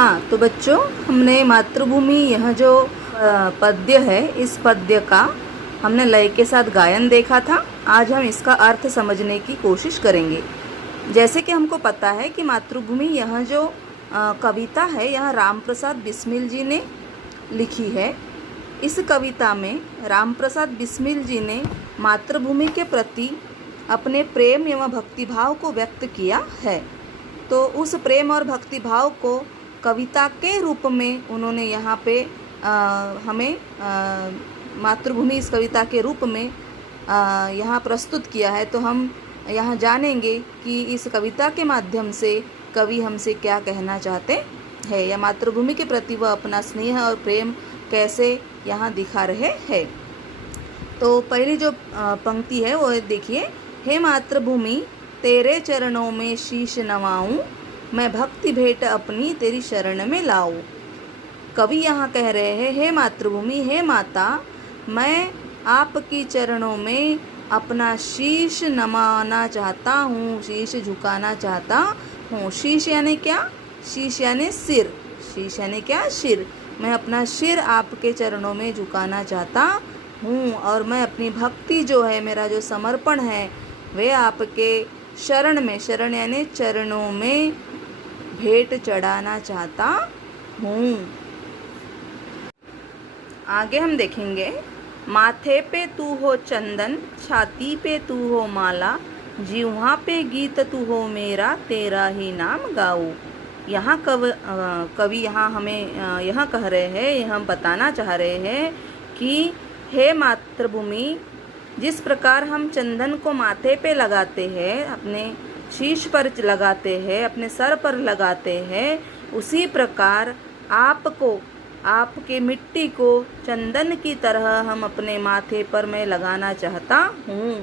हाँ, तो बच्चों, हमने मातृभूमि यह जो पद्य है, इस पद्य का हमने लय के साथ गायन देखा था। आज हम इसका अर्थ समझने की कोशिश करेंगे। जैसे कि हमको पता है कि मातृभूमि यह जो कविता है, यह राम प्रसाद बिस्मिल जी ने लिखी है। इस कविता में राम प्रसाद बिस्मिल जी ने मातृभूमि के प्रति अपने प्रेम एवं भक्तिभाव को व्यक्त किया है। तो उस प्रेम और भक्तिभाव को कविता के रूप में उन्होंने यहाँ पे हमें मातृभूमि इस कविता के रूप में यहाँ प्रस्तुत किया है। तो हम यहाँ जानेंगे कि इस कविता के माध्यम से कवि हमसे क्या कहना चाहते हैं, या मातृभूमि के प्रति वह अपना स्नेह और प्रेम कैसे यहाँ दिखा रहे हैं। तो पहली जो पंक्ति है वो देखिए, हे मातृभूमि तेरे चरणों में शीश नवाऊं, मैं भक्ति भेंट अपनी तेरी शरण में लाऊं। कवि यहाँ कह रहे हैं, हे मातृभूमि, हे माता, मैं आपकी चरणों में अपना शीश नमाना चाहता हूँ, शीश झुकाना चाहता हूँ। शीश यानी क्या? शीश यानी सिर। शीश यानी क्या? सिर। मैं अपना सिर आपके चरणों में झुकाना चाहता हूँ और मैं अपनी भक्ति जो है, मेरा जो समर्पण है, वे आपके शरण में, शरण यानी चरणों में भेंट चढ़ाना चाहता हूँ। आगे हम देखेंगे, माथे पे तू हो चंदन, छाती पे तू हो माला, जिह्वा पे गीत तू हो मेरा, तेरा ही नाम गाऊं। यहाँ कवि यहाँ हमें यह कह रहे हैं, यह बताना चाह रहे हैं कि हे मातृभूमि, जिस प्रकार हम चंदन को माथे पे लगाते हैं, अपने शीश पर लगाते हैं, अपने सर पर लगाते हैं, उसी प्रकार आपको, आपके मिट्टी को चंदन की तरह हम अपने माथे पर मैं लगाना चाहता हूँ।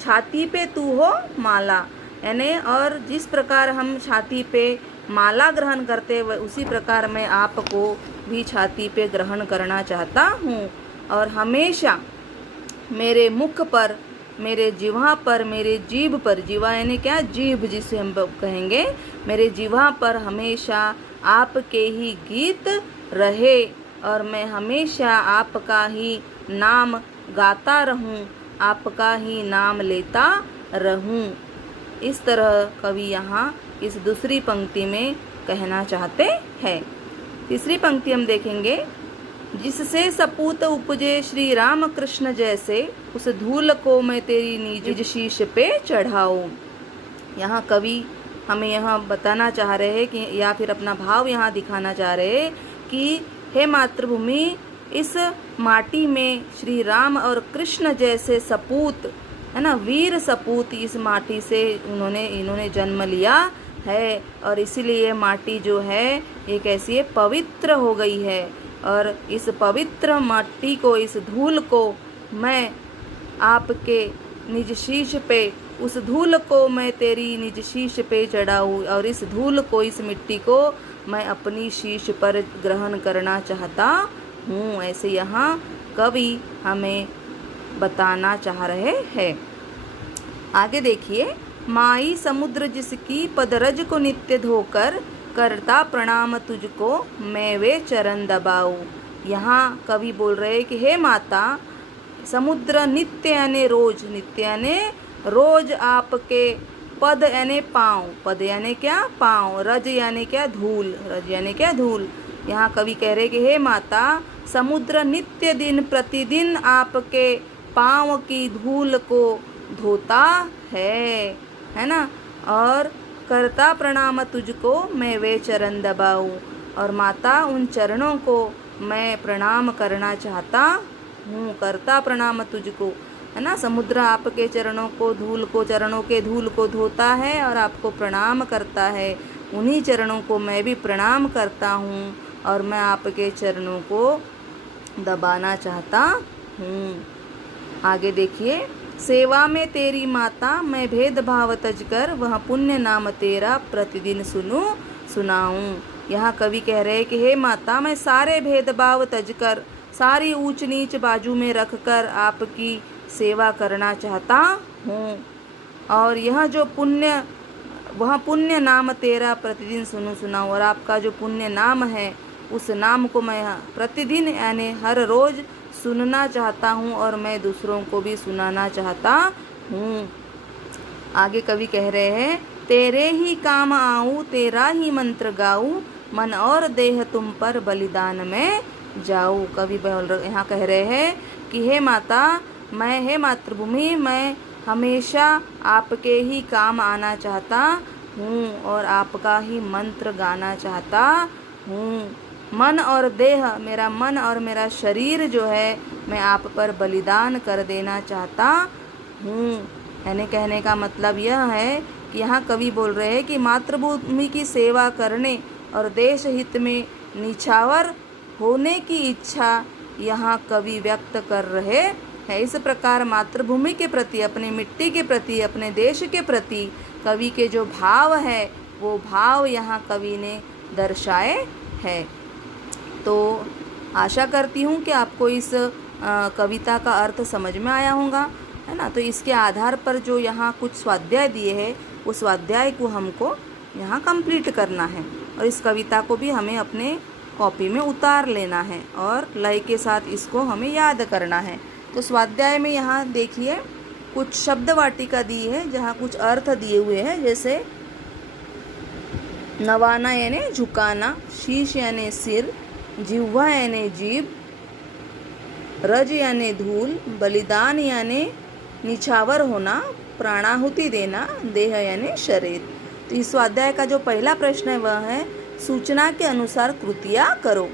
छाती पे तू हो माला, यानी और जिस प्रकार हम छाती पे माला ग्रहण करते हैं, उसी प्रकार मैं आपको भी छाती पे ग्रहण करना चाहता हूँ। और हमेशा मेरे मुख पर, मेरे जिह्वा पर, मेरे जीभ पर, जीवा यानी क्या? जीभ जिसे हम कहेंगे, मेरे जिह्वा पर हमेशा आपके ही गीत रहे और मैं हमेशा आपका ही नाम गाता रहूं, आपका ही नाम लेता रहूं। इस तरह कवि यहाँ इस दूसरी पंक्ति में कहना चाहते हैं। तीसरी पंक्ति हम देखेंगे, जिससे सपूत उपजे श्री राम कृष्ण जैसे, उस धूल को मैं तेरी निज शीश पे चढ़ाऊं। यहाँ कवि हमें यहाँ बताना चाह रहे हैं कि, या फिर अपना भाव यहाँ दिखाना चाह रहे हैं कि हे मातृभूमि, इस माटी में श्री राम और कृष्ण जैसे सपूत, है ना, वीर सपूत, इस माटी से इन्होंने जन्म लिया है और इसीलिए माटी जो है ये कैसी है? पवित्र हो गई है। और इस पवित्र माटी को, इस धूल को मैं आपके निज शीश पे, उस धूल को मैं तेरी निज शीश पे चढ़ाऊँ और इस धूल को, इस मिट्टी को मैं अपनी शीश पर ग्रहण करना चाहता हूँ। ऐसे यहाँ कवि हमें बताना चाह रहे हैं। आगे देखिए, माई समुद्र जिसकी पदरज को नित्य धोकर, करता प्रणाम तुझको मैं वे चरण दबाऊं। यहाँ कवि बोल रहे हैं कि हे माता, समुद्र नित्य यानी रोज, नित्य यानी रोज आपके पद यानी पाँव, पद यानी क्या? पाँव, रज यानी क्या? धूल, रज यानी क्या? धूल। यहाँ कवि कह रहे कि हे माता, समुद्र नित्य दिन प्रतिदिन आपके पाँव की धूल को धोता है ना, और करता प्रणाम तुझको मैं वे चरण दबाऊं। और माता, उन चरणों को मैं प्रणाम करना चाहता हूँ। करता प्रणाम तुझको, है ना, समुद्र आपके चरणों को, धूल को, चरणों के धूल को धोता है और आपको प्रणाम करता है। उन्हीं चरणों को मैं भी प्रणाम करता हूँ और मैं आपके चरणों को दबाना चाहता हूँ। आगे देखिए, सेवा में तेरी माता मैं भेदभाव तज कर, वह पुण्य नाम तेरा प्रतिदिन सुनाऊं। यहाँ कवि कह रहे हैं कि हे माता, मैं सारे भेदभाव तज कर, सारी ऊंच नीच बाजू में रख कर आपकी सेवा करना चाहता हूँ और यह जो पुण्य वह पुण्य नाम तेरा प्रतिदिन सुनूं सुनाऊं, और आपका जो पुण्य नाम है उस नाम को मैं प्रतिदिन यानी हर रोज़ सुनना चाहता हूँ और मैं दूसरों को भी सुनाना चाहता हूँ। आगे कवि कह रहे हैं, तेरे ही काम आऊँ तेरा ही मंत्र गाऊँ, मन और देह तुम पर बलिदान में जाऊँ। कवि यहाँ कह रहे हैं कि हे माता, मैं हे मातृभूमि, मैं हमेशा आपके ही काम आना चाहता हूँ और आपका ही मंत्र गाना चाहता हूँ। मन और देह, मेरा मन और मेरा शरीर जो है मैं आप पर बलिदान कर देना चाहता हूँ। यानी कहने का मतलब यह है कि यहाँ कवि बोल रहे हैं कि मातृभूमि की सेवा करने और देश हित में निछावर होने की इच्छा यहाँ कवि व्यक्त कर रहे हैं। इस प्रकार मातृभूमि के प्रति, अपनी मिट्टी के प्रति, अपने देश के प्रति कवि के जो भाव है वो भाव यहाँ कवि ने दर्शाए हैं। तो आशा करती हूँ कि आपको इस कविता का अर्थ समझ में आया होगा, है ना। तो इसके आधार पर जो यहाँ कुछ स्वाध्याय दिए हैं उस स्वाध्याय को हमको यहाँ कंप्लीट करना है और इस कविता को भी हमें अपने कॉपी में उतार लेना है और लय के साथ इसको हमें याद करना है। तो स्वाध्याय में यहाँ देखिए कुछ शब्द वाटिका दी है जहाँ कुछ अर्थ दिए हुए हैं, जैसे नवाना यानी झुकाना, शीश यानी सिर, जिह्वा यानी जीभ, रज यानी धूल, बलिदान यानी निछावर होना, प्राणाहुति देना, देह यानी शरीर। तो इस स्वाध्याय का जो पहला प्रश्न है वह है सूचना के अनुसार कृतियाँ करो।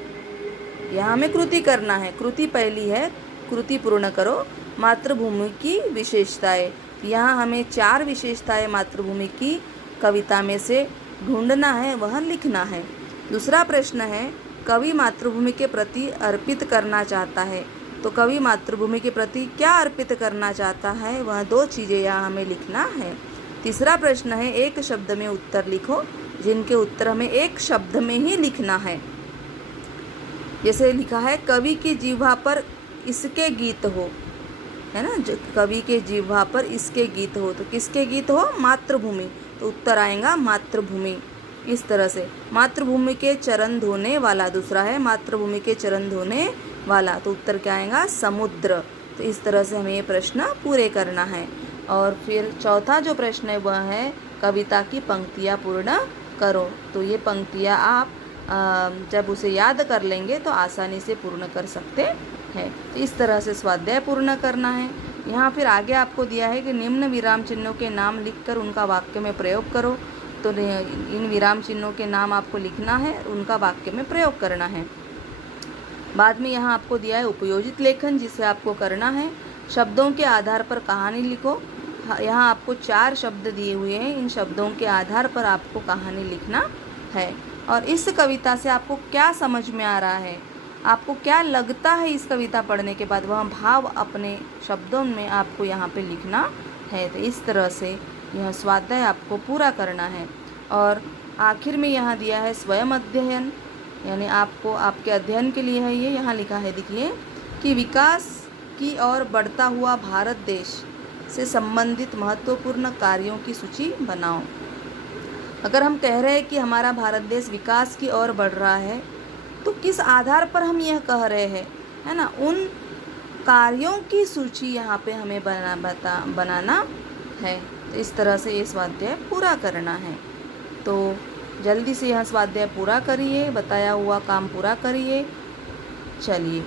यहाँ हमें कृति करना है। कृति पहली है कृति पूर्ण करो, मातृभूमि की विशेषताएं। यहाँ हमें 4 विशेषताएं मातृभूमि की कविता में से ढूंढना है, वह लिखना है। दूसरा प्रश्न है कवि मातृभूमि के प्रति अर्पित करना चाहता है। तो कवि मातृभूमि के प्रति क्या अर्पित करना चाहता है, वह 2 चीज़ें यहाँ हमें लिखना है। तीसरा प्रश्न है एक शब्द में उत्तर लिखो, जिनके उत्तर हमें एक शब्द में ही लिखना है। जैसे लिखा है कवि की जिह्वा पर इसके गीत हो, है ना, कवि के जिह्वा पर इसके गीत हो, तो किसके गीत हो, मातृभूमि, तो उत्तर आएगा मातृभूमि। इस तरह से मातृभूमि के चरण धोने वाला, दूसरा है मातृभूमि के चरण धोने वाला, तो उत्तर क्या आएगा, समुद्र। तो इस तरह से हमें ये प्रश्न पूरे करना है। और फिर चौथा जो प्रश्न है वह है कविता की पंक्तियाँ पूर्ण करो। तो ये पंक्तियाँ आप जब उसे याद कर लेंगे तो आसानी से पूर्ण कर सकते हैं। तो इस तरह से स्वाध्याय पूर्ण करना है। यहाँ फिर आगे आपको दिया है कि निम्न विराम चिन्हों के नाम लिखकर उनका वाक्य में प्रयोग करो। तो इन विराम चिन्हों के नाम आपको लिखना है, उनका वाक्य में प्रयोग करना है। बाद में यहाँ आपको दिया है उपयोजित लेखन, जिसे आपको करना है। शब्दों के आधार पर कहानी लिखो। यहाँ आपको 4 शब्द दिए हुए हैं, इन शब्दों के आधार पर आपको कहानी लिखना है। और इस कविता से आपको क्या समझ में आ रहा है, आपको क्या लगता है इस कविता पढ़ने के बाद, वह भाव अपने शब्दों में आपको यहाँ पे लिखना है। तो इस तरह से यह स्वाध्याय आपको पूरा करना है। और आखिर में यहाँ दिया है स्वयं अध्ययन, यानी आपको आपके अध्ययन के लिए है। ये यहाँ लिखा है, देखिए, कि विकास की ओर बढ़ता हुआ भारत देश से संबंधित महत्वपूर्ण कार्यों की सूची बनाओ। अगर हम कह रहे हैं कि हमारा भारत देश विकास की ओर बढ़ रहा है, तो किस आधार पर हम यह कह रहे हैं, है ना, उन कार्यों की सूची यहाँ पे हमें बनाना है। तो इस तरह से ये स्वाध्याय पूरा करना है। तो जल्दी से यह स्वाध्याय पूरा करिए, बताया हुआ काम पूरा करिए। चलिए।